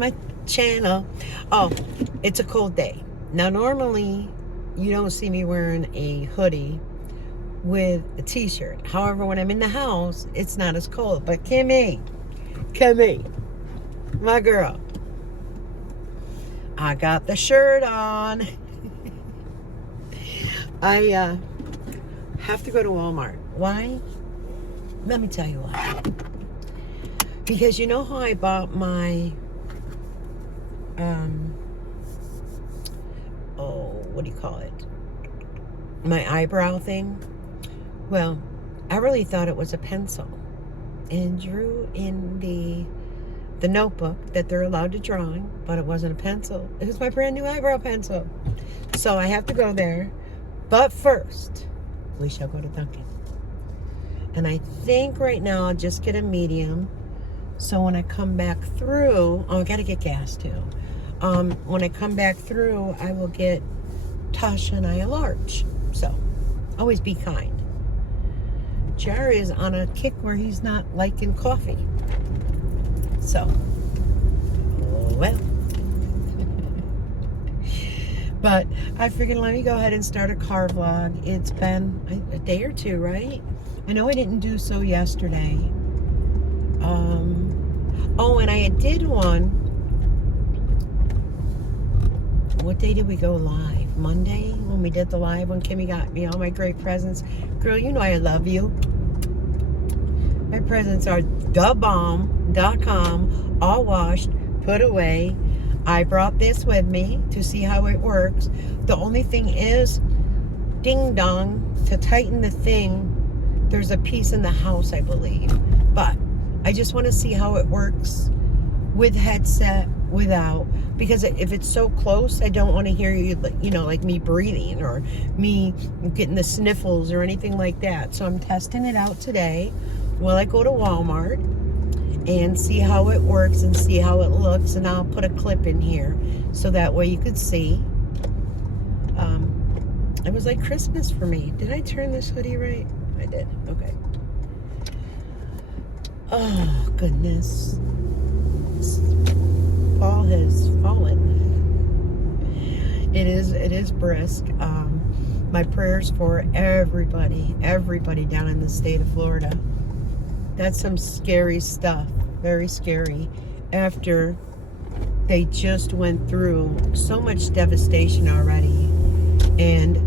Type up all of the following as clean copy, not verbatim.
my channel. Oh, it's a cold day. Now, normally, you don't see me wearing a hoodie with a t-shirt. However, when I'm in the house, it's not as cold. But Kimmy, my girl, I got the shirt on. I have to go to Walmart. Why? Let me tell you why. Because you know how I bought my, what do you call it? My eyebrow thing? Well, I really thought it was a pencil. And drew in the notebook that they're allowed to draw in, but it wasn't a pencil. It was my brand new eyebrow pencil. So I have to go there. But first, we shall go to Dunkin'. And I think right now I'll just get a medium. So when I come back through, I got to get gas too. When I come back through, I will get Tasha and I a large. So always be kind. Jar is on a kick where he's not liking coffee. So, well. But I figured let me go ahead and start a car vlog. It's been a day or two, right? I know I didn't do so yesterday. Oh, and I did one. What day did we go live? Monday? When we did the live when Kimmy got me all my great presents. Girl, you know I love you. My presents are thebomb.com, all washed, put away. I brought this with me to see how it works. The only thing is, ding dong, to tighten the thing, there's a piece in the house, I believe. But I just want to see how it works with headset, without. Because if it's so close, I don't want to hear you, you know, like me breathing or me getting the sniffles or anything like that. So I'm testing it out today while I go to Walmart and see how it works and see how it looks. And I'll put a clip in here so that way you could see. It was like Christmas for me. Did I turn this hoodie right? I did. Okay. Oh, goodness. Fall has fallen. It is brisk. My prayers for everybody down in the state of Florida. That's some scary stuff. Very scary. After they just went through so much devastation already. And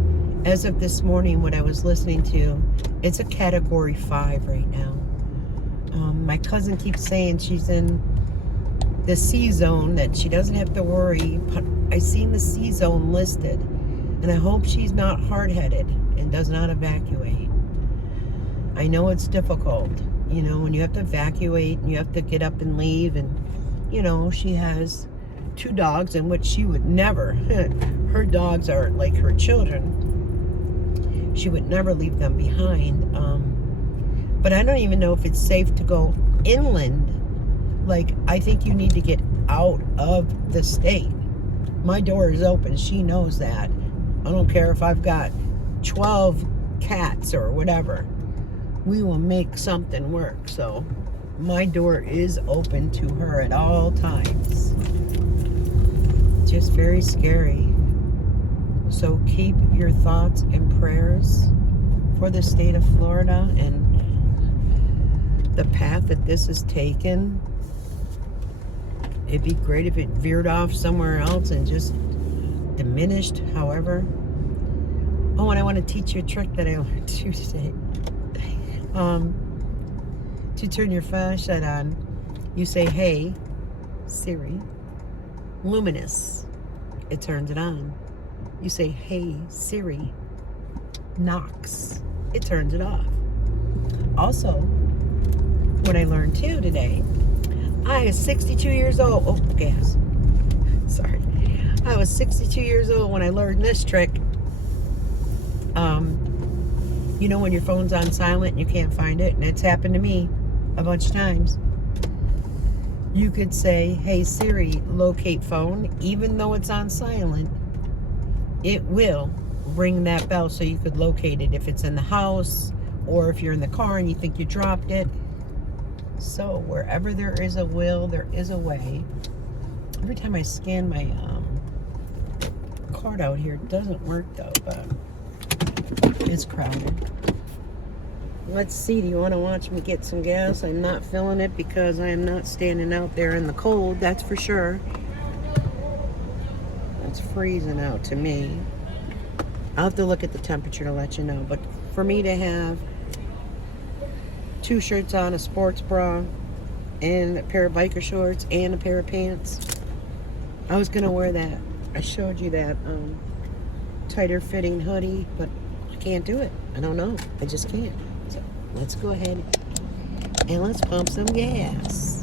as of this morning, what I was listening to, it's a category 5 right now. My cousin keeps saying she's in the C zone, that she doesn't have to worry. But I seen the C zone listed, and I hope she's not hard-headed and does not evacuate. I know it's difficult, you know, when you have to evacuate and you have to get up and leave, and you know, she has 2 dogs in which she would never, her dogs are like her children. She would never leave them behind. But I don't even know if it's safe to go inland. Like, I think you need to get out of the state. My door is open. She knows that. I don't care if I've got 12 cats or whatever. We will make something work. So my door is open to her at all times. Just very scary. So keep your thoughts and prayers for the state of Florida and the path that this has taken. It'd be great if it veered off somewhere else and just diminished, however. Oh, and I want to teach you a trick that I learned to do today. To turn your flashlight on, you say, "Hey, Siri, luminous." It turns it on. You say, "Hey, Siri, Knox." It turns it off. Also, what I learned too today, I was 62 years old. Oh, gas. Sorry. I was 62 years old when I learned this trick. You know when your phone's on silent and you can't find it, and it's happened to me a bunch of times. You could say, "Hey Siri, locate phone," even though it's on silent. It will ring that bell so you could locate it if it's in the house or if you're in the car and you think you dropped it. So wherever there is a will, there is a way. Every time I scan my card out here, it doesn't work though, but it's crowded. Let's see, do you want to watch me get some gas? I'm not filling it because I am not standing out there in the cold, that's for sure. It's freezing out to me. I'll have to look at the temperature to let you know, but for me to have 2 shirts on, a sports bra, and a pair of biker shorts, and a pair of pants, I was going to wear that. I showed you that tighter fitting hoodie, but I can't do it. I don't know. I just can't. So let's go ahead and let's pump some gas.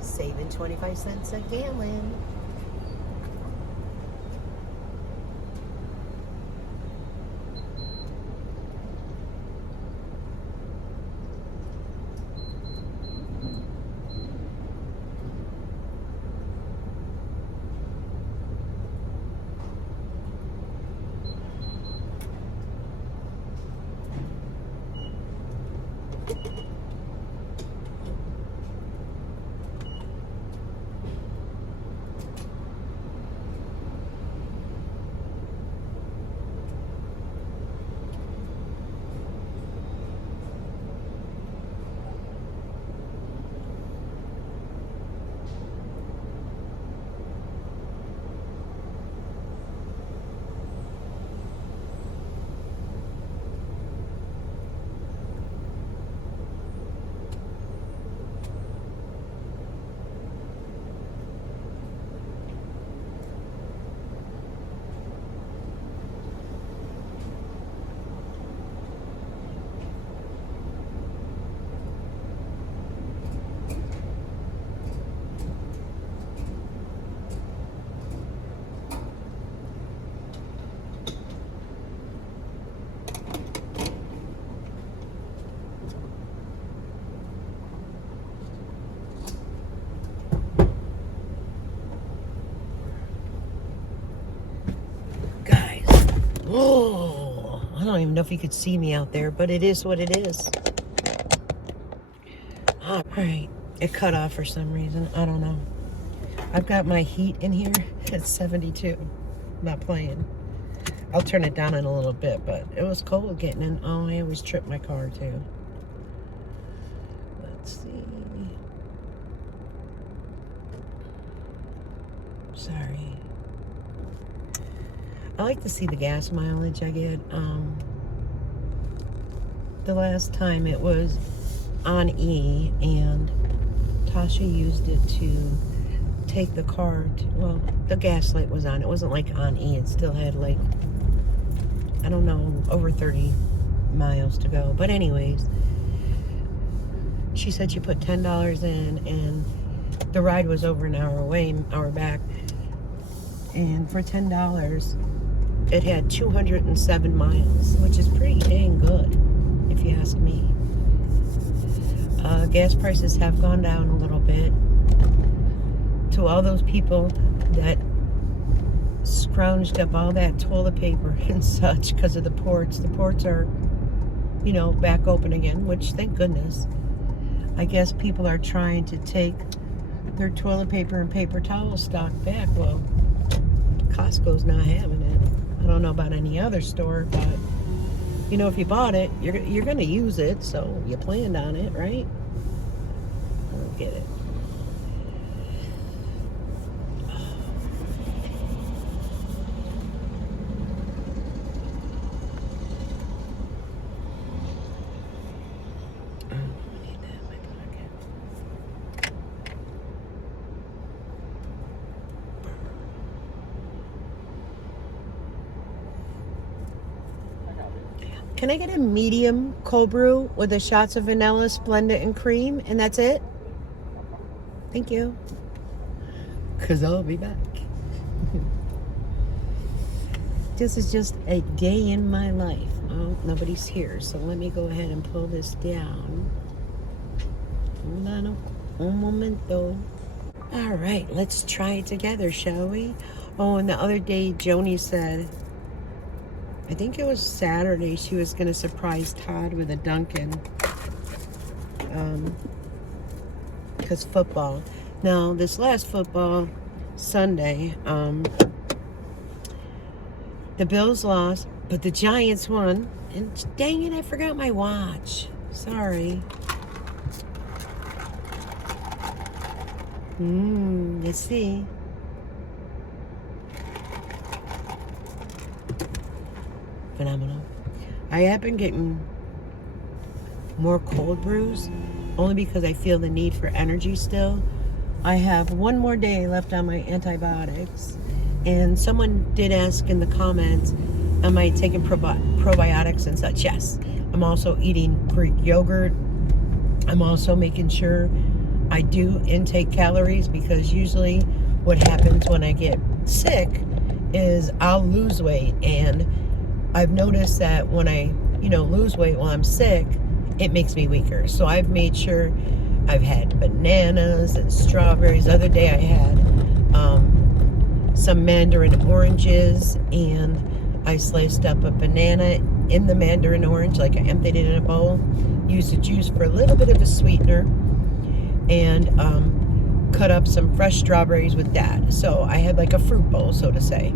Saving 25 cents a gallon. Oh, I don't even know if you could see me out there, but it is what it is. All right, it cut off for some reason. I don't know. I've got my heat in here at 72. I'm not playing. I'll turn it down in a little bit, but it was cold getting in. Oh, I always trip my car too. Let's see. Sorry. I like to see the gas mileage I get. The last time it was on E, and Tasha used it to take the car to, well, the gas light was on. It wasn't like on E. It still had like, I don't know, over 30 miles to go. But anyways, she said she put $10 in, and the ride was over an hour away, an hour back. And for $10, it had 207 miles, which is pretty dang good, if you ask me. Gas prices have gone down a little bit. To all those people that scrounged up all that toilet paper and such because of the ports are, you know, back open again, which thank goodness. I guess people are trying to take their toilet paper and paper towel stock back. Well, Costco's not having it. I don't know about any other store, but you know, if you bought it, you're going to use it, so you planned on it, right? I don't get it. Can I get a medium cold brew with the shots of vanilla, Splenda, and cream, and that's it? Thank you. Because I'll be back. This is just a day in my life. Oh, nobody's here, so let me go ahead and pull this down. Hold on un momento. All right, let's try it together, shall we? Oh, and the other day, Joni said, I think it was Saturday, she was going to surprise Todd with a Dunkin'. Because football. Now, this last football Sunday, the Bills lost, but the Giants won. And dang it, I forgot my watch. Sorry. Let's see. Phenomenal. I have been getting more cold brews, only because I feel the need for energy still. I have one more day left on my antibiotics. And someone did ask in the comments, am I taking probiotics and such? Yes. I'm also eating Greek yogurt. I'm also making sure I do intake calories, because usually what happens when I get sick is I'll lose weight. And I've noticed that when I, lose weight while I'm sick, it makes me weaker. So I've made sure I've had bananas and strawberries. The other day I had some mandarin oranges, and I sliced up a banana in the mandarin orange, like I emptied it in a bowl, used the juice for a little bit of a sweetener, and cut up some fresh strawberries with that. So I had like a fruit bowl, so to say.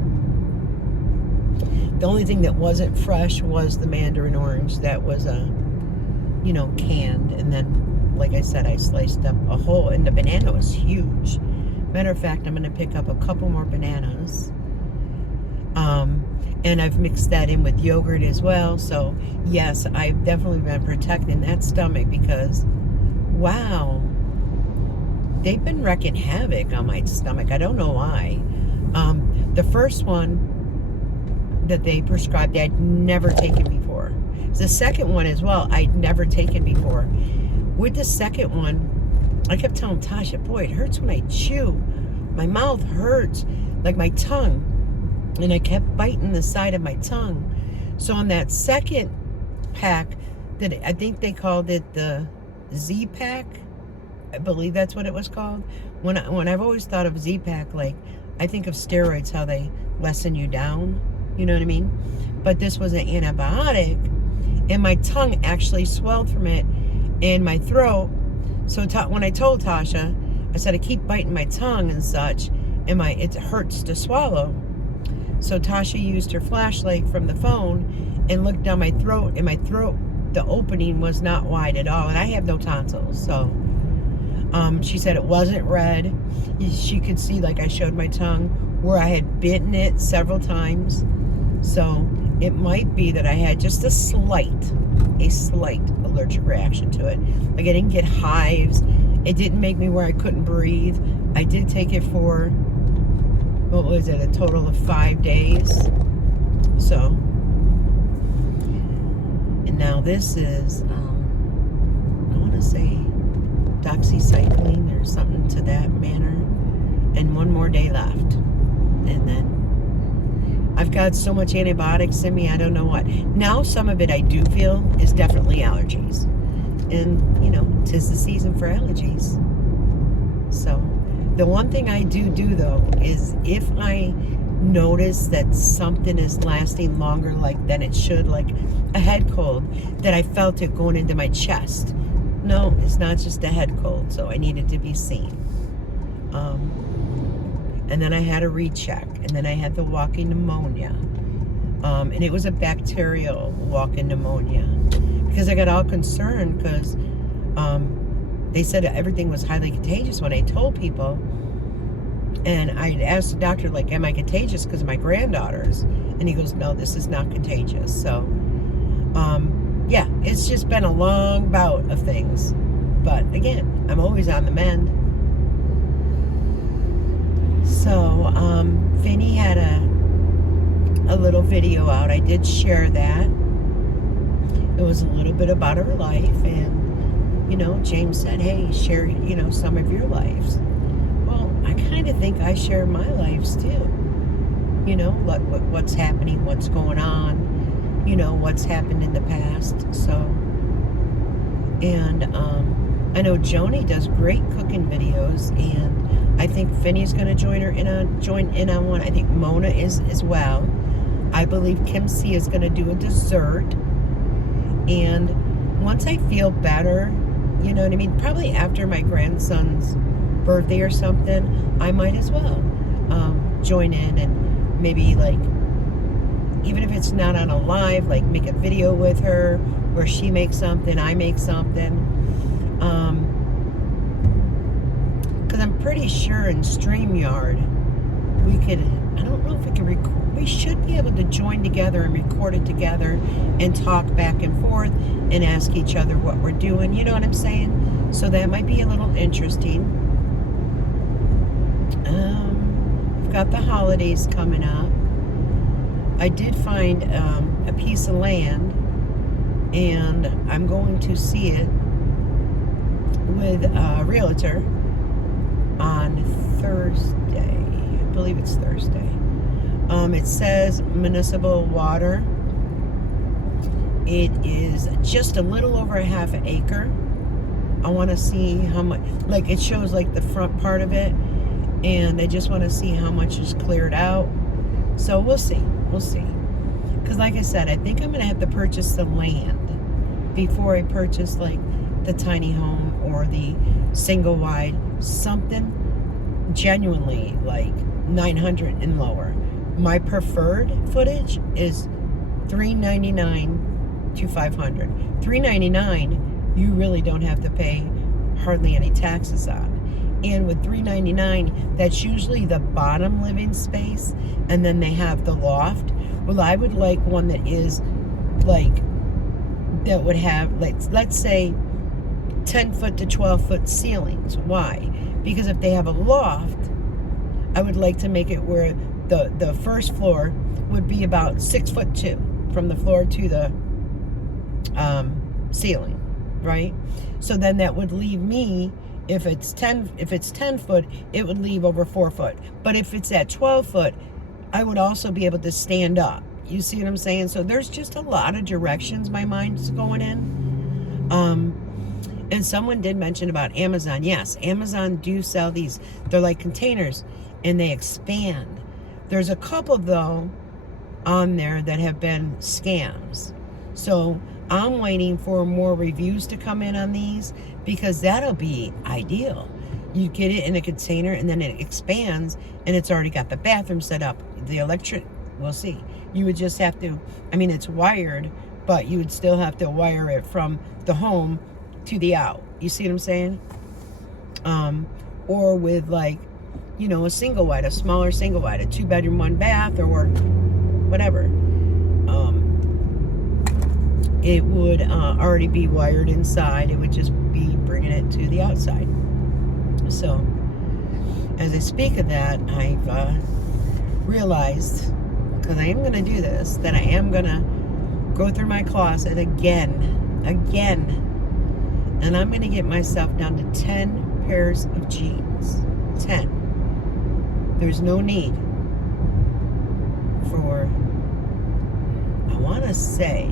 The only thing that wasn't fresh was the mandarin orange that was canned. And then, like I said, I sliced up a whole, and the banana was huge. Matter of fact, I'm going to pick up a couple more bananas. And I've mixed that in with yogurt as well. So, yes, I've definitely been protecting that stomach, because, wow, they've been wreaking havoc on my stomach. I don't know why. The first one that they prescribed, I'd never taken before. The second one as well, I'd never taken before. With the second one, I kept telling Tasha, boy, it hurts when I chew. My mouth hurts, like my tongue. And I kept biting the side of my tongue. So on that second pack, that I think they called it the Z-Pack. I believe that's what it was called. When I've always thought of Z-Pack, like, I think of steroids, how they lessen you down. You know what I mean? But this was an antibiotic, and my tongue actually swelled from it, and my throat. So when I told Tasha, I said I keep biting my tongue and such, and it hurts to swallow. So Tasha used her flashlight from the phone and looked down my throat, and my throat, the opening was not wide at all, and I have no tonsils. So she said it wasn't red. She could see, like I showed my tongue, where I had bitten it several times. So it might be that I had just a slight allergic reaction to it. Like, I didn't get hives. It didn't make me where I couldn't breathe. I did take it for, what was it, a total of 5 days. So, and now this is, I want to say doxycycline or something to that manner. And one more day left. And then I've got so much antibiotics in me, I don't know what. Now some of it I do feel is definitely allergies. And, 'tis the season for allergies. So, the one thing I do though is if I notice that something is lasting longer than it should, like a head cold, that I felt it going into my chest. No, it's not just a head cold, so I needed to be seen. And then I had a recheck, and then I had the walking pneumonia. And it was a bacterial walking pneumonia, because I got all concerned, because they said everything was highly contagious when I told people. And I asked the doctor, like, am I contagious because of my granddaughters? And he goes, no, this is not contagious. So, yeah, it's just been a long bout of things. But again, I'm always on the mend. So, Finny had a little video out. I did share that. It was a little bit about her life, and, James said, hey, share, some of your lives. Well, I kind of think I share my lives too. you know, what's happening, what's going on, you know, what's happened in the past. So, and I know Joni does great cooking videos, and I think Finny's going to join in on one. I think Mona is as well. I believe Kim C is going to do a dessert. And once I feel better, you know what I mean, probably after my grandson's birthday or something, I might as well join in and maybe, like, even if it's not on a live, like, make a video with her where she makes something, I make something. Because I'm pretty sure in StreamYard we could, I don't know if we could record, we should be able to join together and record it together and talk back and forth and ask each other what we're doing, you know what I'm saying? So that might be a little interesting. We've got the holidays coming up. I did find a piece of land, and I'm going to see it with a realtor on Thursday. I believe it's Thursday. It says municipal water. It is just a little over a half an acre. I want to see how much, like, it shows like the front part of it, and I just want to see how much is cleared out. So we'll see. We'll see. Because like I said, I think I'm going to have to purchase the land before I purchase, like, the tiny home or the single wide, something genuinely like 900 and lower. My preferred footage is $399 to $500. $399 you really don't have to pay hardly any taxes on. And with $399, that's usually the bottom living space, and then they have the loft. Well, I would like one that is like, that would have, like, let's say 10 foot to 12 foot ceilings. Why? Because if they have a loft, I would like to make it where the first floor would be about 6'2" from the floor to the ceiling, right? So then that would leave me, if it's 10 foot, it would leave over 4 foot. But if it's at 12 foot, I would also be able to stand up. You see what I'm saying? So there's just a lot of directions my mind's going in. And someone did mention about Amazon. Yes, Amazon do sell these. They're like containers, and they expand. There's a couple, though, on there that have been scams. So I'm waiting for more reviews to come in on these, because that'll be ideal. You get it in a container, and then it expands, and it's already got the bathroom set up. The electric, we'll see. You would just have to, I mean, it's wired, but you would still have to wire it from the home to the out. You see what I'm saying? Or with, like, you know, a single wide, a smaller single wide, a 2-bedroom, 1 bath, or whatever. It would already be wired inside. It would just be bringing it to the outside. So, as I speak of that, I've realized, because I am going to do this, that I am going to go through my closet again, and I'm going to get myself down to 10 pairs of jeans. 10. There's no need for, I want to say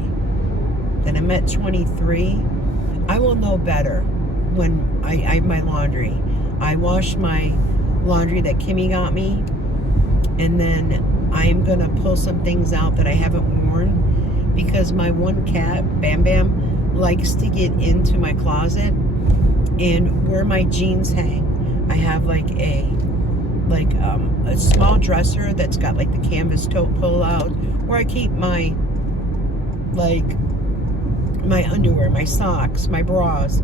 that I'm at 23. I will know better when I have my laundry. I wash my laundry that Kimmy got me, and then I am going to pull some things out that I haven't worn, because my one cat, Bam Bam, likes to get into my closet and where my jeans hang. I have like a small dresser that's got like the canvas tote pull out, where I keep my, like, my underwear, my socks, my bras,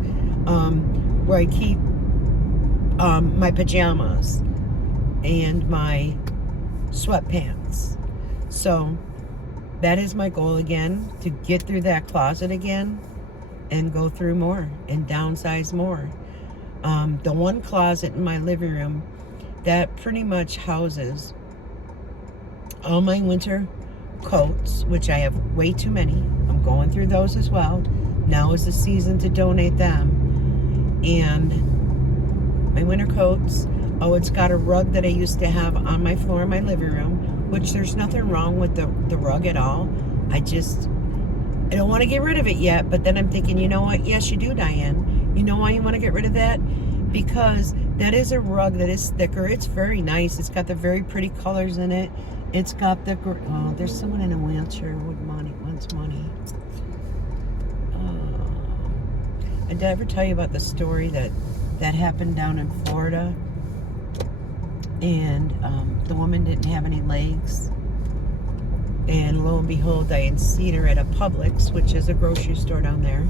where I keep my pajamas and my sweatpants. So that is my goal again, to get through that closet again and go through more and downsize more. The one closet in my living room, that pretty much houses all my winter coats, which I have way too many. I'm going through those as well. Now is the season to donate them. And my winter coats. Oh, it's got a rug that I used to have on my floor in my living room, which there's nothing wrong with the rug at all. I don't want to get rid of it yet, but then I'm thinking, you know what? Yes, you do, Diane. You know why you want to get rid of that? Because that is a rug that is thicker. It's very nice. It's got the very pretty colors in it. It's got the, oh, there's someone in a wheelchair with money, wants money. Did I ever tell you about the story that happened down in Florida? And the woman didn't have any legs. And lo and behold, I had seen her at a Publix, which is a grocery store down there.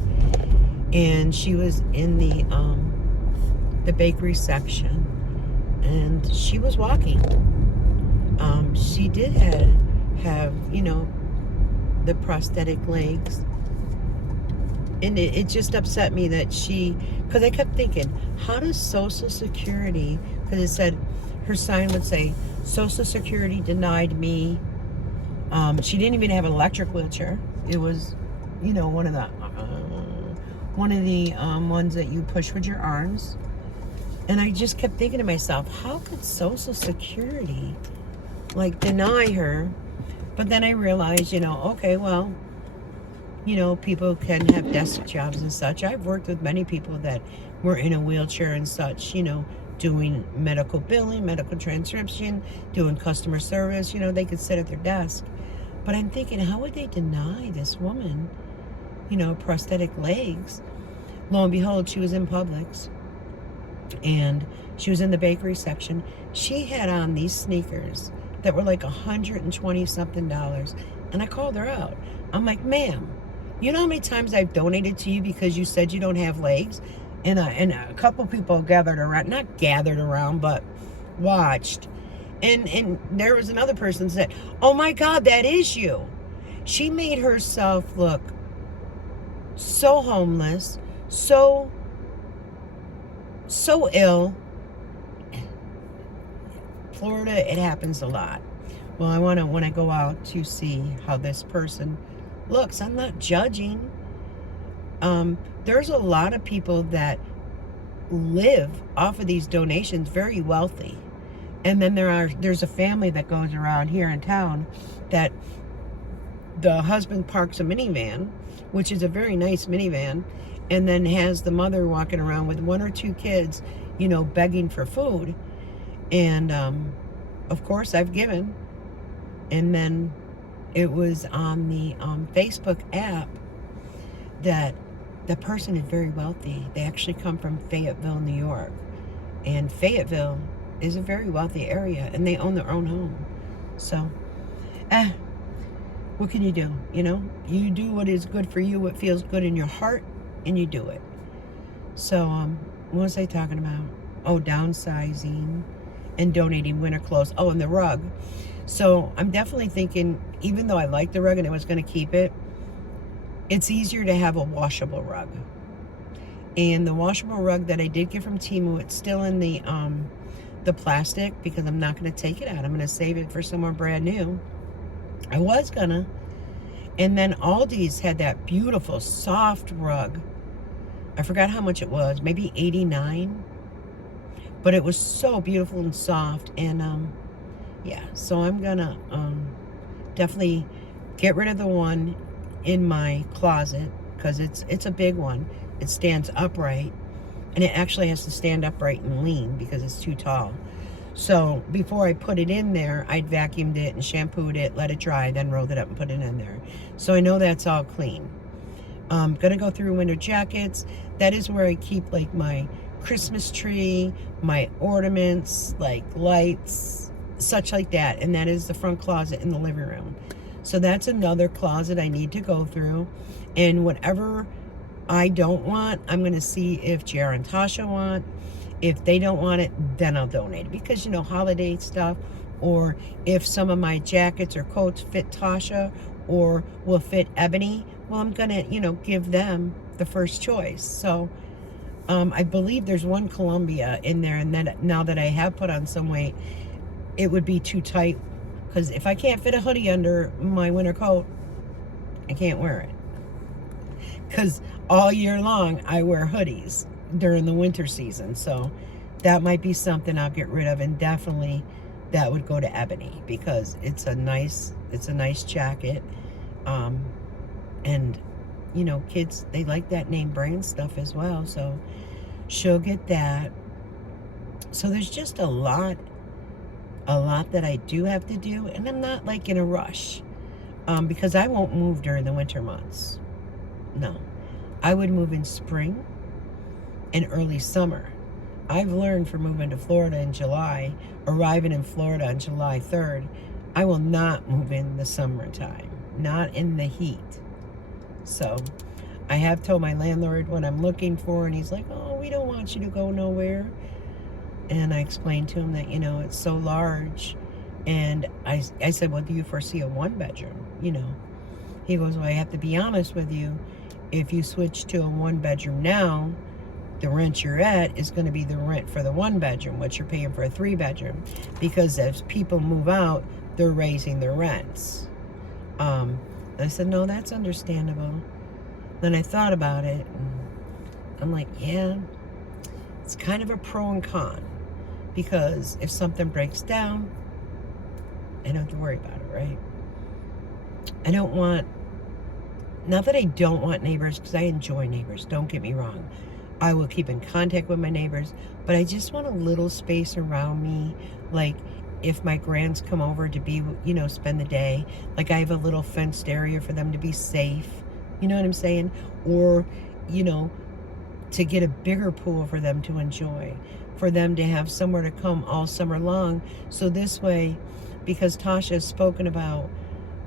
And she was in the bakery section. And she was walking. She did have, you know, the prosthetic legs. And it just upset me that because I kept thinking, how does Social Security, because it said, her sign would say, Social Security denied me. She didn't even have an electric wheelchair. It was, you know, one of the ones that you push with your arms. And I just kept thinking to myself, how could Social Security, like, deny her? But then I realized, you know, okay, well, you know, people can have desk jobs and such. I've worked with many people that were in a wheelchair and such, you know, doing medical billing, medical transcription, doing customer service. You know, they could sit at their desk. But I'm thinking, how would they deny this woman, you know, prosthetic legs? Lo and behold, she was in Publix. And she was in the bakery section. She had on these sneakers that were like $120-something. And I called her out. I'm like, ma'am, you know how many times I've donated to you because you said you don't have legs? And a couple people gathered around, not gathered around, but watched. And there was another person that said, oh my God, that is you. She made herself look so homeless, so ill. Florida, it happens a lot. Well, when I go out to see how this person looks, I'm not judging. There's a lot of people that live off of these donations, very wealthy. And then there's a family that goes around here in town that the husband parks a minivan, which is a very nice minivan, and then has the mother walking around with 1 or 2 kids, you know, begging for food. And of course I've given. And then it was on the Facebook app that the person is very wealthy. They actually come from Fayetteville, New York. And Fayetteville is a very wealthy area, and they own their own home. So, what can you do? You know, you do what is good for you, what feels good in your heart, and you do it. So, what was I talking about? Oh, downsizing and donating winter clothes. Oh, and the rug. So, I'm definitely thinking, even though I like the rug and I was going to keep it, it's easier to have a washable rug. And the washable rug that I did get from Temu, it's still in the plastic because I'm not going to take it out. I'm going to save it for somewhere brand new. I was gonna. And then Aldi's had that beautiful soft rug. I forgot how much it was, maybe $89. But it was so beautiful and soft. And yeah, so I'm gonna definitely get rid of the one in my closet because it's a big one. It stands upright, and it actually has to stand upright and lean because it's too tall. So before I put it in there, I'd vacuumed it and shampooed it, let it dry, then rolled it up and put it in there. So I know that's all clean. I'm gonna go through winter jackets. That is where I keep like my Christmas tree, my ornaments, like lights, such like that. And that is the front closet in the living room. So that's another closet I need to go through. And whatever I don't want, I'm going to see if JR and Tasha want. If they don't want it, then I'll donate it. Because, you know, holiday stuff, or if some of my jackets or coats fit Tasha or will fit Ebony, well, I'm going to, you know, give them the first choice. So I believe there's one Columbia in there, and then now that I have put on some weight, it would be too tight. Because if I can't fit a hoodie under my winter coat, I can't wear it. Because all year long, I wear hoodies during the winter season. So that might be something I'll get rid of. And definitely that would go to Ebony, because it's a nice jacket. And you know, kids, they like that name brand stuff as well, so she'll get that. So there's just a lot that I do have to do, and I'm not like in a rush, because I won't move during the winter months. No, I would move in spring and early summer. I've learned from moving to Florida in July, arriving in Florida on July 3rd, I will not move in the summertime, not in the heat. So I have told my landlord what I'm looking for, and he's like, oh, we don't want you to go nowhere. And I explained to him that, you know, it's so large. And I said, well, do you foresee a 1-bedroom? You know, he goes, well, I have to be honest with you. If you switch to a 1-bedroom now, the rent you're at is going to be the rent for the 1-bedroom, what you're paying for a 3-bedroom. Because as people move out, they're raising their rents. I said, no, that's understandable. Then I thought about it, and I'm like, yeah, it's kind of a pro and con. Because if something breaks down, I don't have to worry about it, right? I don't want, not that I don't want neighbors, because I enjoy neighbors, don't get me wrong. I will keep in contact with my neighbors, but I just want a little space around me. Like, if my grands come over to be, you know, spend the day, like I have a little fenced area for them to be safe. You know what I'm saying? Or, you know, to get a bigger pool for them to enjoy, for them to have somewhere to come all summer long. So this way, because Tasha has spoken about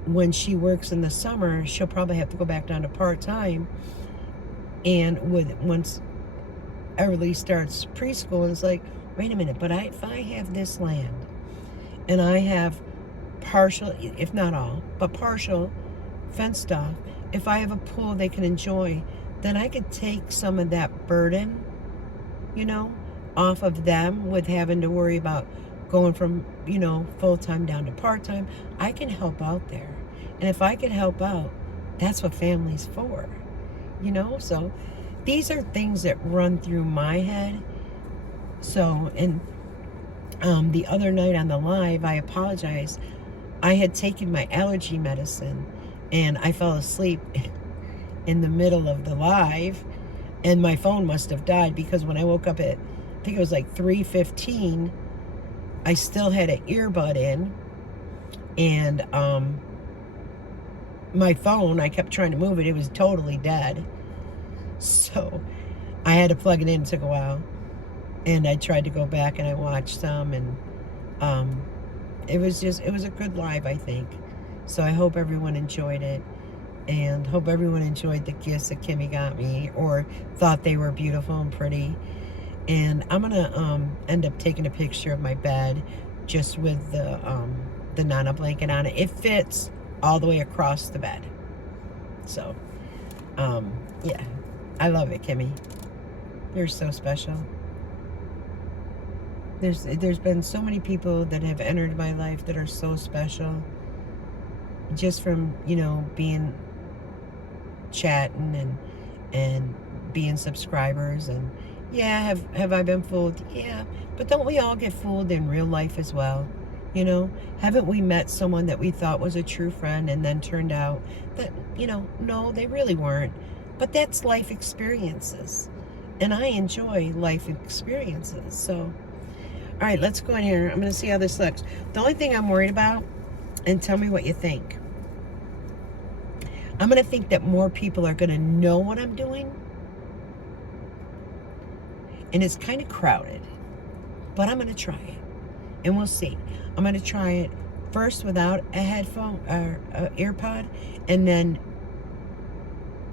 when she works in the summer, she'll probably have to go back down to part-time. And once Everly starts preschool, it's like, wait a minute, but if I have this land, and I have partial, if not all, but partial fenced off, if I have a pool they can enjoy, then I could take some of that burden, you know, off of them with having to worry about going from, you know, full-time down to part-time. I can help out there. And if I could help out, that's what family's for, you know? So these are things that run through my head. So, and the other night on the live, I apologize. I had taken my allergy medicine, and I fell asleep in the middle of the live, and my phone must have died, because when I woke up at, I think it was like 3:15, I still had an earbud in, and my phone, I kept trying to move it, it was totally dead. So I had to plug it in. It took a while, and I tried to go back and I watched some, and it was a good live, I think. So I hope everyone enjoyed it, and hope everyone enjoyed the gifts that Kimmy got me, or thought they were beautiful and pretty. And I'm gonna end up taking a picture of my bed, just with the Nana blanket on it. It fits all the way across the bed. So yeah, I love it, Kimmy. You're so special. There's been so many people that have entered my life that are so special, just from, you know, being chatting and being subscribers. And yeah, have I been fooled? Yeah, but don't we all get fooled in real life as well? You know, haven't we met someone that we thought was a true friend, and then turned out that, you know, no, they really weren't? But that's life experiences, and I enjoy life experiences. So, all right, let's go in here. I'm going to see how this looks. The only thing I'm worried about, and tell me what you think, I'm going to think that more people are going to know what I'm doing. And it's kind of crowded, but I'm going to try it, and we'll see. I'm going to try it first without a headphone or earpod, and then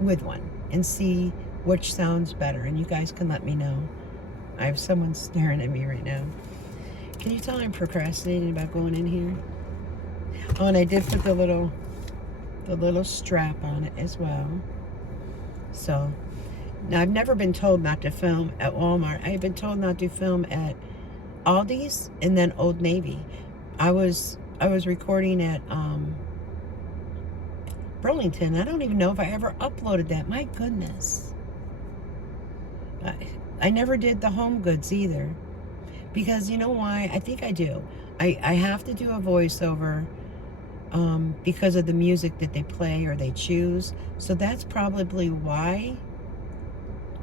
with one, and see which sounds better. And you guys can let me know. I have someone staring at me right now. Can you tell I'm procrastinating about going in here? Oh, and I did put the little strap on it as well. So now, I've never been told not to film at Walmart. I've been told not to film at Aldi's and then Old Navy. I was recording at Burlington. I don't even know if I ever uploaded that. My goodness. I never did the Home Goods either. Because you know why? I think I do. I have to do a voiceover because of the music that they play or they choose. So that's probably why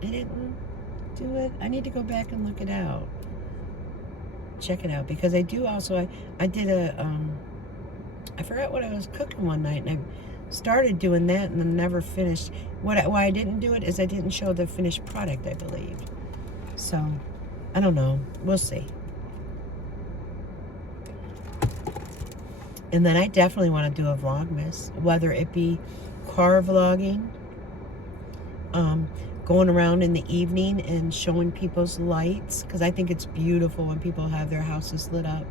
I didn't do it. I need to go back and look it out. Check it out. Because I do also, I did I forgot what I was cooking one night, and I started doing that and then never finished. Why I didn't do it is I didn't show the finished product, I believe. So, I don't know. We'll see. And then I definitely want to do a Vlogmas, whether it be car vlogging, going around in the evening and showing people's lights, because I think it's beautiful when people have their houses lit up.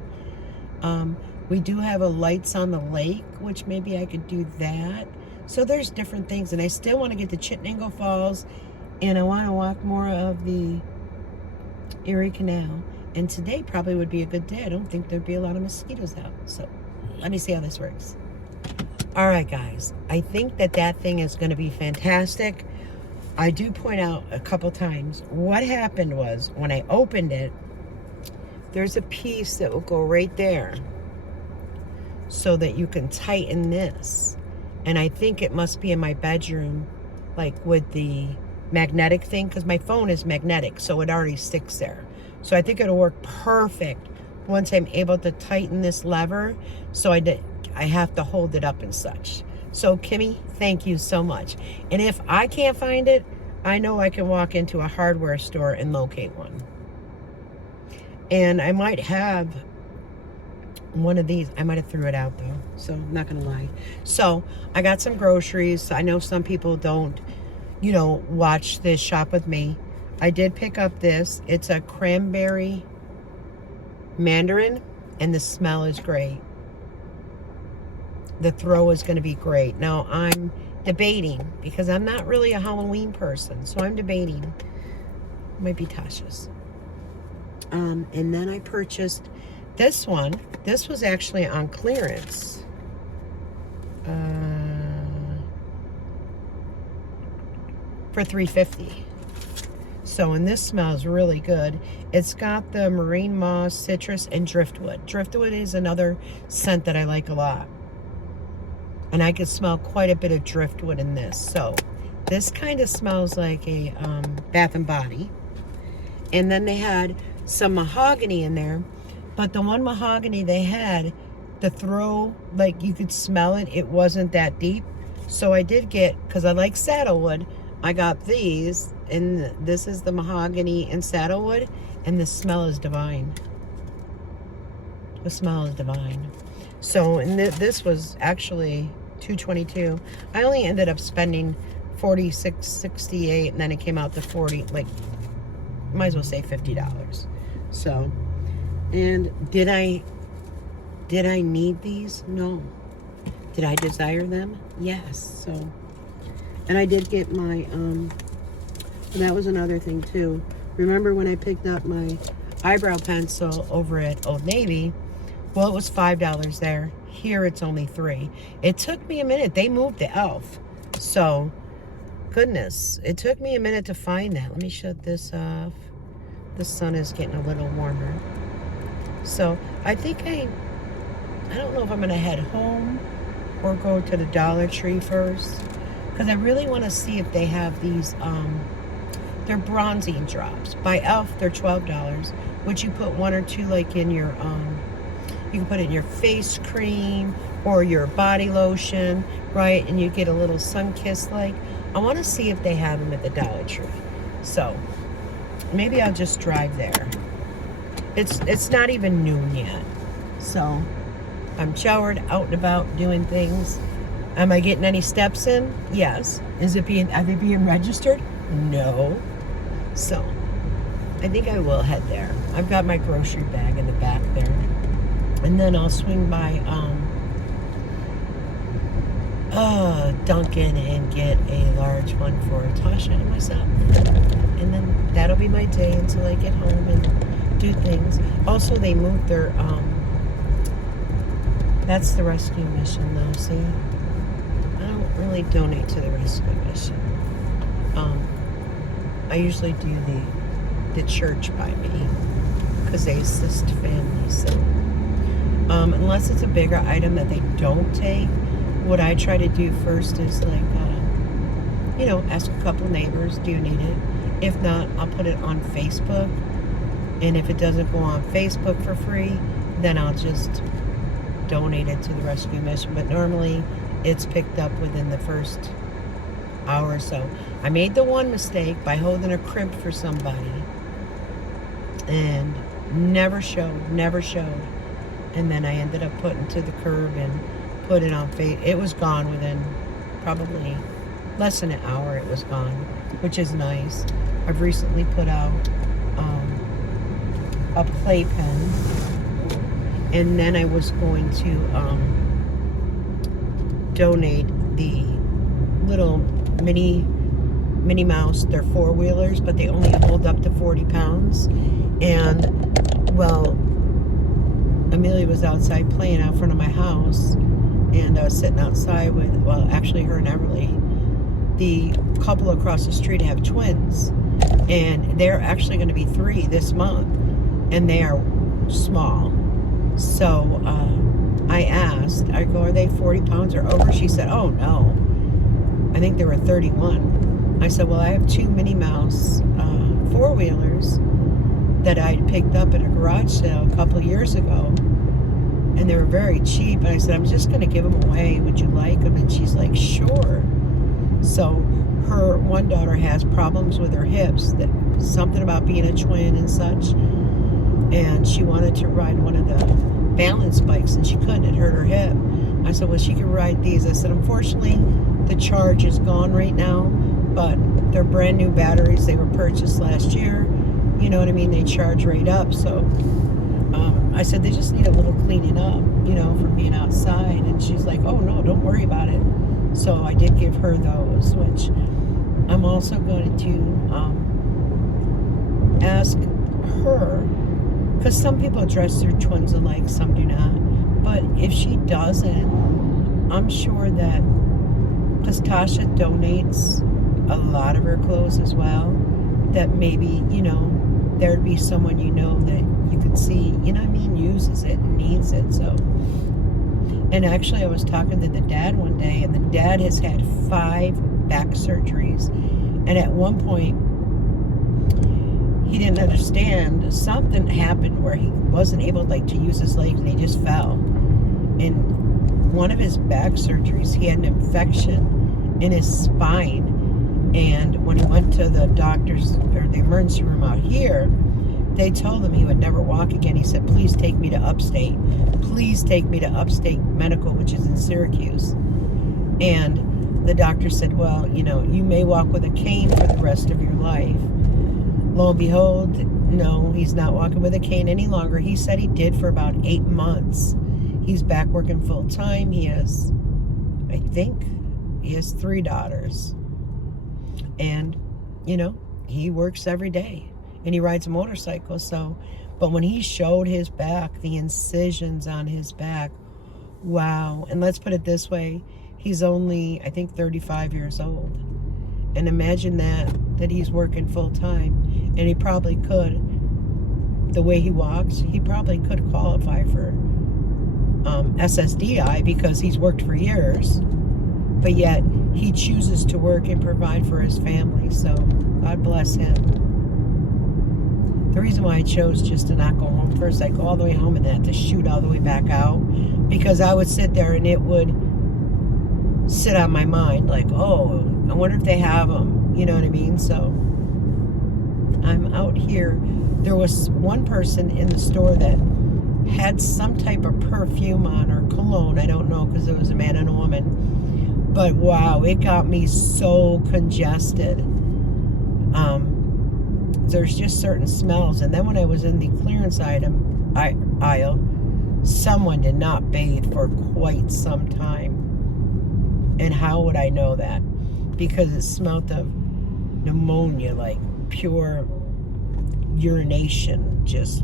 We do have a lights on the lake, which maybe I could do that. So there's different things, and I still want to get to Chittenango Falls, and I want to walk more of the Erie Canal. And today probably would be a good day. I don't think there'd be a lot of mosquitoes out. So let me see how this works. All right, guys. I think that thing is going to be fantastic. I do point out a couple times what happened was when I opened it, there's a piece that will go right there so that you can tighten this. And I think it must be in my bedroom, like with the magnetic thing, because my phone is magnetic, so it already sticks there. So I think it'll work perfect once I'm able to tighten this lever. So I have to hold it up and such. So Kimmy, thank you so much. And if I can't find it, I know I can walk into a hardware store and locate one. And I might have one of these. I might have threw it out though, so I'm not gonna lie. So I got some groceries. I know some people don't, you know, watch this shop with me. I did pick up this. It's a cranberry mandarin, and the smell is great. The throw is going to be great. Now I'm debating, because I'm not really a Halloween person, so I'm debating. Might be Tasha's. And then I purchased this one. This was actually on clearance. For $3.50. So, and this smells really good. It's got the marine moss, citrus, and driftwood. Driftwood is another scent that I like a lot. And I could smell quite a bit of driftwood in this. So, this kind of smells like a Bath and Body. And then they had some mahogany in there. But the one mahogany they had, the throw, like you could smell it. It wasn't that deep. So I did get, because I like saddlewood, I got these. And this is the mahogany and saddlewood. And the smell is divine. The smell is divine. So, and this was actually $2.22. I only ended up spending $46.68, and then it came out to $40. Like, might as well say $50. So, and did I need these? No. Did I desire them? Yes. So, and I did get my that was another thing too. Remember when I picked up my eyebrow pencil over at Old Navy? Well, it was $5 there. Here it's only $3. It took me a minute. They moved the e.l.f. So, goodness, it took me a minute to find that. Let me shut this off. The sun is getting a little warmer. So, I think I don't know if I'm going to head home or go to the Dollar Tree first. Because I really want to see if they have these, they're bronzing drops. By e.l.f., they're $12, which you put one or two, like, in your, you can put it in your face cream or your body lotion, right? And you get a little sun-kissed, like. I want to see if they have them at the Dollar Tree. So, maybe I'll just drive there. It's not even noon yet. So, I'm showered, out and about, doing things. Am I getting any steps in? Yes. Are they being registered? No. So, I think I will head there. I've got my grocery bag in the back there. And then I'll swing by Dunkin' and get a large one for Tasha and myself. And then that'll be my day until I get home and do things. Also, they moved their, that's the rescue mission though, see? I don't really donate to the rescue mission. I usually do the church by me. because they assist families. So, unless it's a bigger item that they don't take, what I try to do first is like, ask a couple neighbors, do you need it? If not, I'll put it on Facebook. And if it doesn't go on Facebook for free, then I'll just donate it to the rescue mission. But normally it's picked up within the first hour or so. I made the one mistake by holding a crimp for somebody and never showed. And then I ended up putting to the curb and put it on Facebook. It was gone within probably less than an hour. It was gone, which is nice. I've recently put out a playpen, and then I was going to donate the little Minnie Mouse. They're 4-wheelers, but they only hold up to 40 pounds. And, well, Amelia was outside playing out front of my house, and I was sitting outside with, well, actually her and Everly. The couple across the street have twins, and they're actually going to be 3 this month, and they are small. So I asked, I go, are they 40 pounds or over? She said, oh no, I think they were 31. I said, well, I have 2 Minnie Mouse 4-wheelers that I picked up at a garage sale a couple of years ago, and they were very cheap. And I said, I'm just going to give them away. Would you like them? And she's like, sure. So her one daughter has problems with her hips, that something about being a twin and such, and she wanted to ride one of the balance bikes, and she couldn't. It hurt her hip. I said, well, she could ride these. I said, unfortunately, the charge is gone right now, but they're brand new batteries. They were purchased last year. You know what I mean? They charge right up. So I said, they just need a little cleaning up, from being outside. And she's like, oh, no, don't worry about it. So I did give her those, which I'm also going to ask her, because some people dress their twins alike, some do not. But if she doesn't, I'm sure that, because Tasha donates a lot of her clothes as well, that maybe, there'd be someone that you could see, uses it and needs it. So, and actually I was talking to the dad one day, and the dad has had 5 back surgeries. And at one point, he didn't understand. Something happened where he wasn't able to use his legs, and he just fell. In one of his back surgeries, he had an infection in his spine. And when he went to the doctors, or the emergency room out here, they told him he would never walk again. He said, please take me to upstate. Please take me to Upstate Medical, which is in Syracuse. And the doctor said, well, you may walk with a cane for the rest of your life. Lo and behold, no, he's not walking with a cane any longer. He said he did for about 8 months. He's back working full time. He has, I think, 3 daughters. And, he works every day, and he rides a motorcycle. So, but when he showed his back, the incisions on his back, wow. And let's put it this way, he's only, I think, 35 years old. And imagine that he's working full time, and he probably could, the way he walks, he probably could qualify for SSDI because he's worked for years, but yet he chooses to work and provide for his family. So God bless him. The reason why I chose just to not go home first, I go all the way home and then to shoot all the way back out, because I would sit there and it would sit on my mind like, oh, I wonder if they have them. You know what I mean? So I'm out here. There was one person in the store that had some type of perfume on, or cologne. I don't know, because it was a man and a woman. But wow, it got me so congested. There's just certain smells. And then when I was in the clearance aisle, someone did not bathe for quite some time. And how would I know that? Because it smelled of pneumonia, like pure urination. Just,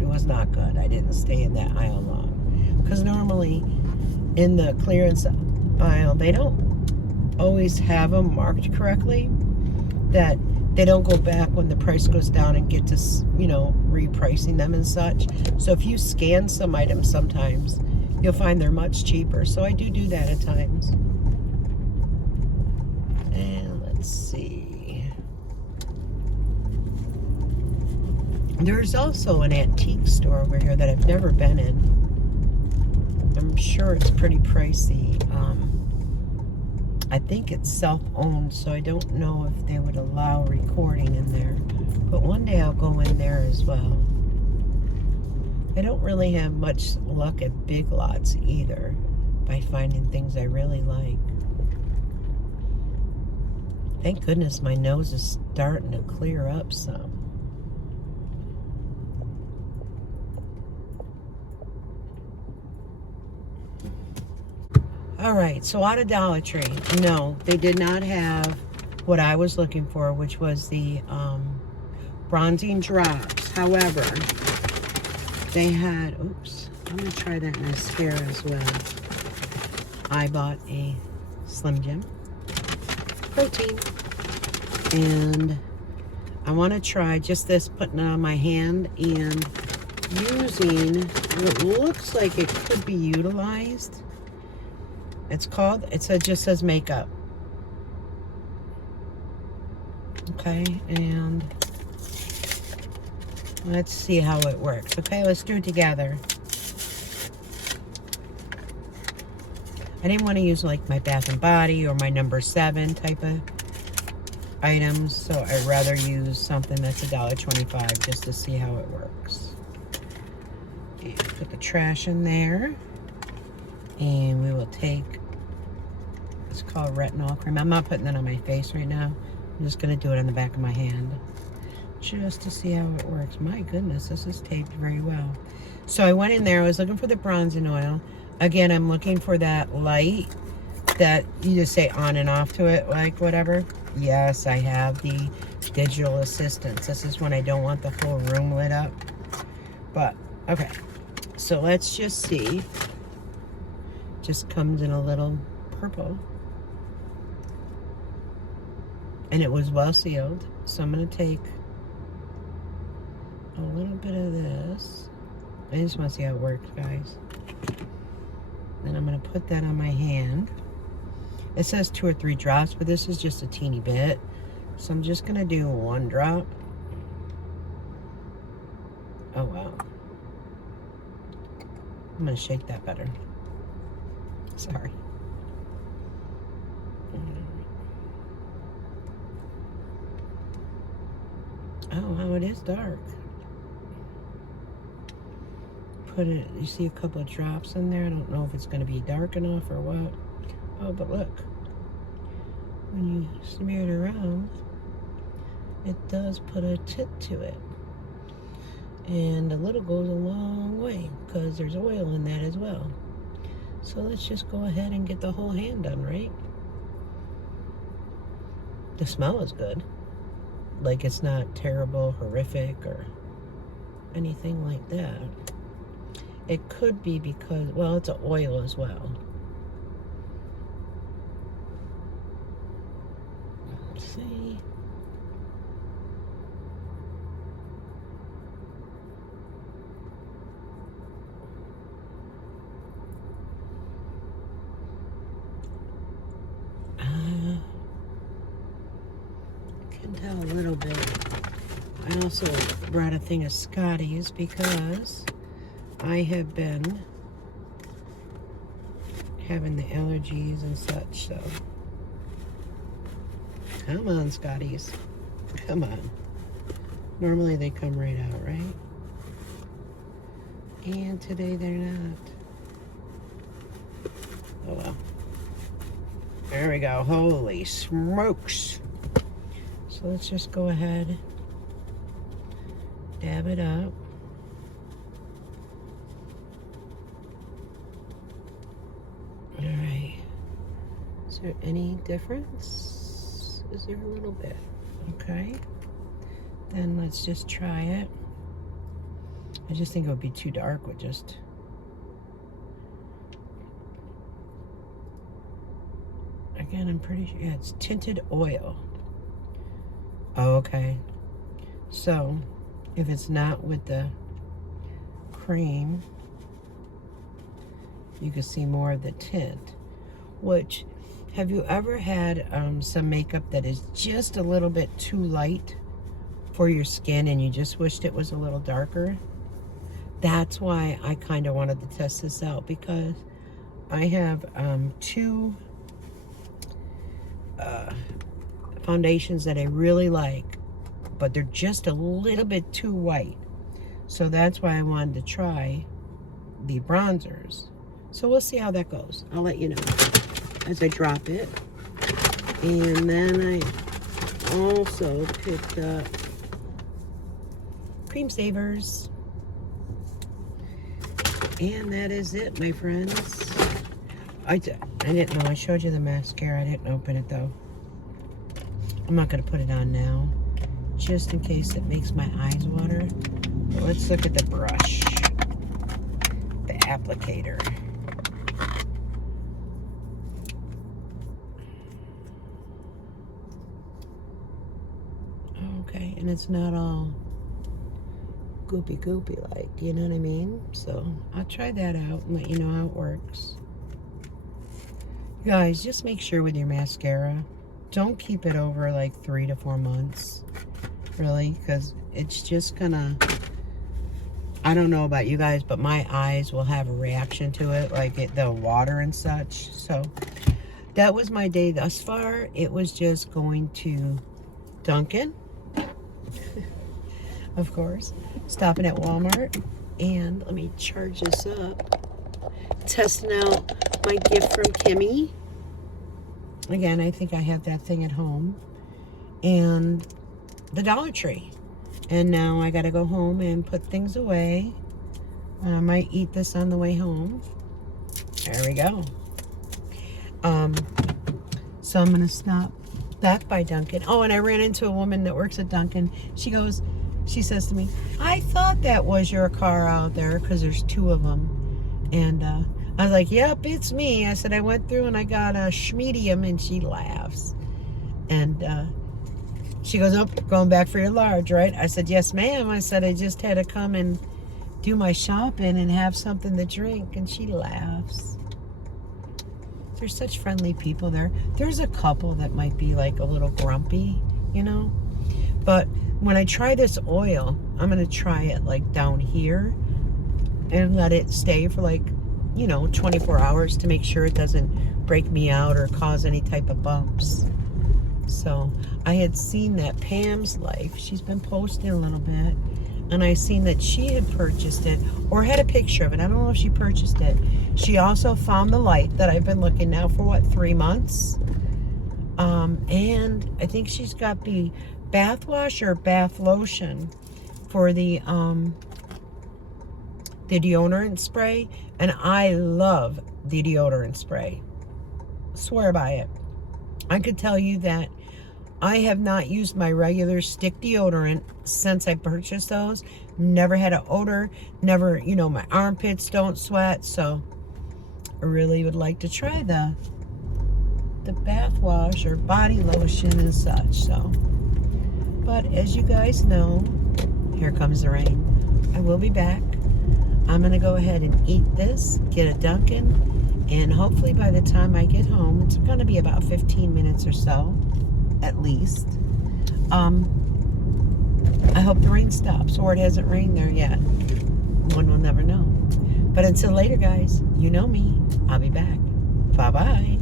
it was not good. I didn't stay in that aisle long. Because normally in the clearance aisle, they don't always have them marked correctly. That they don't go back when the price goes down and get to, you know, repricing them and such. So if you scan some items sometimes, you'll find they're much cheaper. So I do that at times. And let's see. There's also an antique store over here that I've never been in. I'm sure it's pretty pricey. I think it's self-owned, so I don't know if they would allow recording in there. But one day I'll go in there as well. I don't really have much luck at Big Lots either by finding things I really like. Thank goodness my nose is starting to clear up some. All right, so out of Dollar Tree, no, they did not have what I was looking for, which was the bronzing drops. However, they had, oops, I'm going to try that mascara as well. I bought a Slim Jim protein, and I want to try just this, putting it on my hand and using what looks like it could be utilized. It's called, it just says makeup. Okay, and let's see how it works. Okay, let's do it together. I didn't want to use like my Bath and Body or my number 7 type of items, so I'd rather use something that's $1.25 just to see how it works. And put the trash in there, and we will take, it's called retinol cream. I'm not putting that on my face right now. I'm just going to do it on the back of my hand just to see how it works. My goodness, this is taped very well. So I went in there. I was looking for the bronzing oil. Again, I'm looking for that light that you just say on and off to it, like whatever. Yes, I have the digital assistants. This is when I don't want the whole room lit up. But, okay. So let's just see. Just comes in a little purple. And it was well sealed. So I'm going to take a little bit of this. I just want to see how it works, guys. Then I'm going to put that on my hand. It says 2 or 3 drops, but this is just a teeny bit. So I'm just going to do 1 drop. Oh, wow. I'm going to shake that better. Sorry. Oh, wow, it is dark. Put it, you see a couple of drops in there. I don't know if it's going to be dark enough or what. Oh, but look. When you smear it around, it does put a tint to it. And a little goes a long way because there's oil in that as well. So let's just go ahead and get the whole hand done, right? The smell is good. Like, it's not terrible, horrific, or anything like that. It could be because, well, it's an oil as well. Let's see. Tell a little bit. I also brought a thing of Scotties because I have been having the allergies and such, so come on, Scotties, come on. Normally they come right out, right? And today they're not. Oh well. There we go. Holy smokes. So let's just go ahead, dab it up. All right. Is there any difference? Is there a little bit? Okay. Then let's just try it. I just think it would be too dark with just... Again, I'm pretty sure, yeah, it's tinted oil. Oh, okay. So, if it's not with the cream, you can see more of the tint. Which, have you ever had some makeup that is just a little bit too light for your skin and you just wished it was a little darker? That's why I kind of wanted to test this out, because I have two foundations that I really like, but they're just a little bit too white. So that's why I wanted to try the bronzers. So we'll see how that goes. I'll let you know as I drop it. And then I also picked up Cream Savers. And that is it, my friends. I didn't know. I showed you the mascara. I didn't open it, though. I'm not going to put it on now, just in case it makes my eyes water. But let's look at the brush. The applicator. Okay, and it's not all goopy like, you know what I mean? So I'll try that out and let you know how it works. Guys, just make sure with your mascara, don't keep it over like 3 to 4 months, really, because it's just gonna, I don't know about you guys, but my eyes will have a reaction to it, like the water and such. So that was my day thus far. It was just going to Dunkin', of course, stopping at Walmart, and let me charge this up, testing out my gift from Kimmy. Again, I think I have that thing at home, and the Dollar Tree. And now I gotta go home and put things away. I might eat this on the way home. There we go. So I'm gonna stop back by Dunkin'. Oh, and I ran into a woman that works at Dunkin'. She says to me, I thought that was your car out there, because there's 2 of them. And I was like, yep, it's me. I said, I went through and I got a schmedium, and she laughs. And she goes, oh, going back for your large, right? I said, yes, ma'am. I said, I just had to come and do my shopping and have something to drink. And she laughs. There's such friendly people there. There's a couple that might be like a little grumpy, you know? But when I try this oil, I'm going to try it like down here and let it stay for like, 24 hours to make sure it doesn't break me out or cause any type of bumps. So I had seen that Pam's Life, she's been posting a little bit, and I seen that she had purchased it or had a picture of it. I don't know if she purchased it. She also found the light that I've been looking now for 3 months. And I think she's got the bath wash or bath lotion for the deodorant spray, and I love the deodorant spray. Swear by it. I could tell you that I have not used my regular stick deodorant since I purchased those. Never had an odor. Never, my armpits don't sweat. So I really would like to try the bath wash or body lotion and such. So, but as you guys know, here comes the rain. I will be back. I'm going to go ahead and eat this, get a Dunkin', and hopefully by the time I get home, it's going to be about 15 minutes or so, at least. I hope the rain stops, or it hasn't rained there yet. One will never know. But until later, guys, you know me. I'll be back. Bye-bye.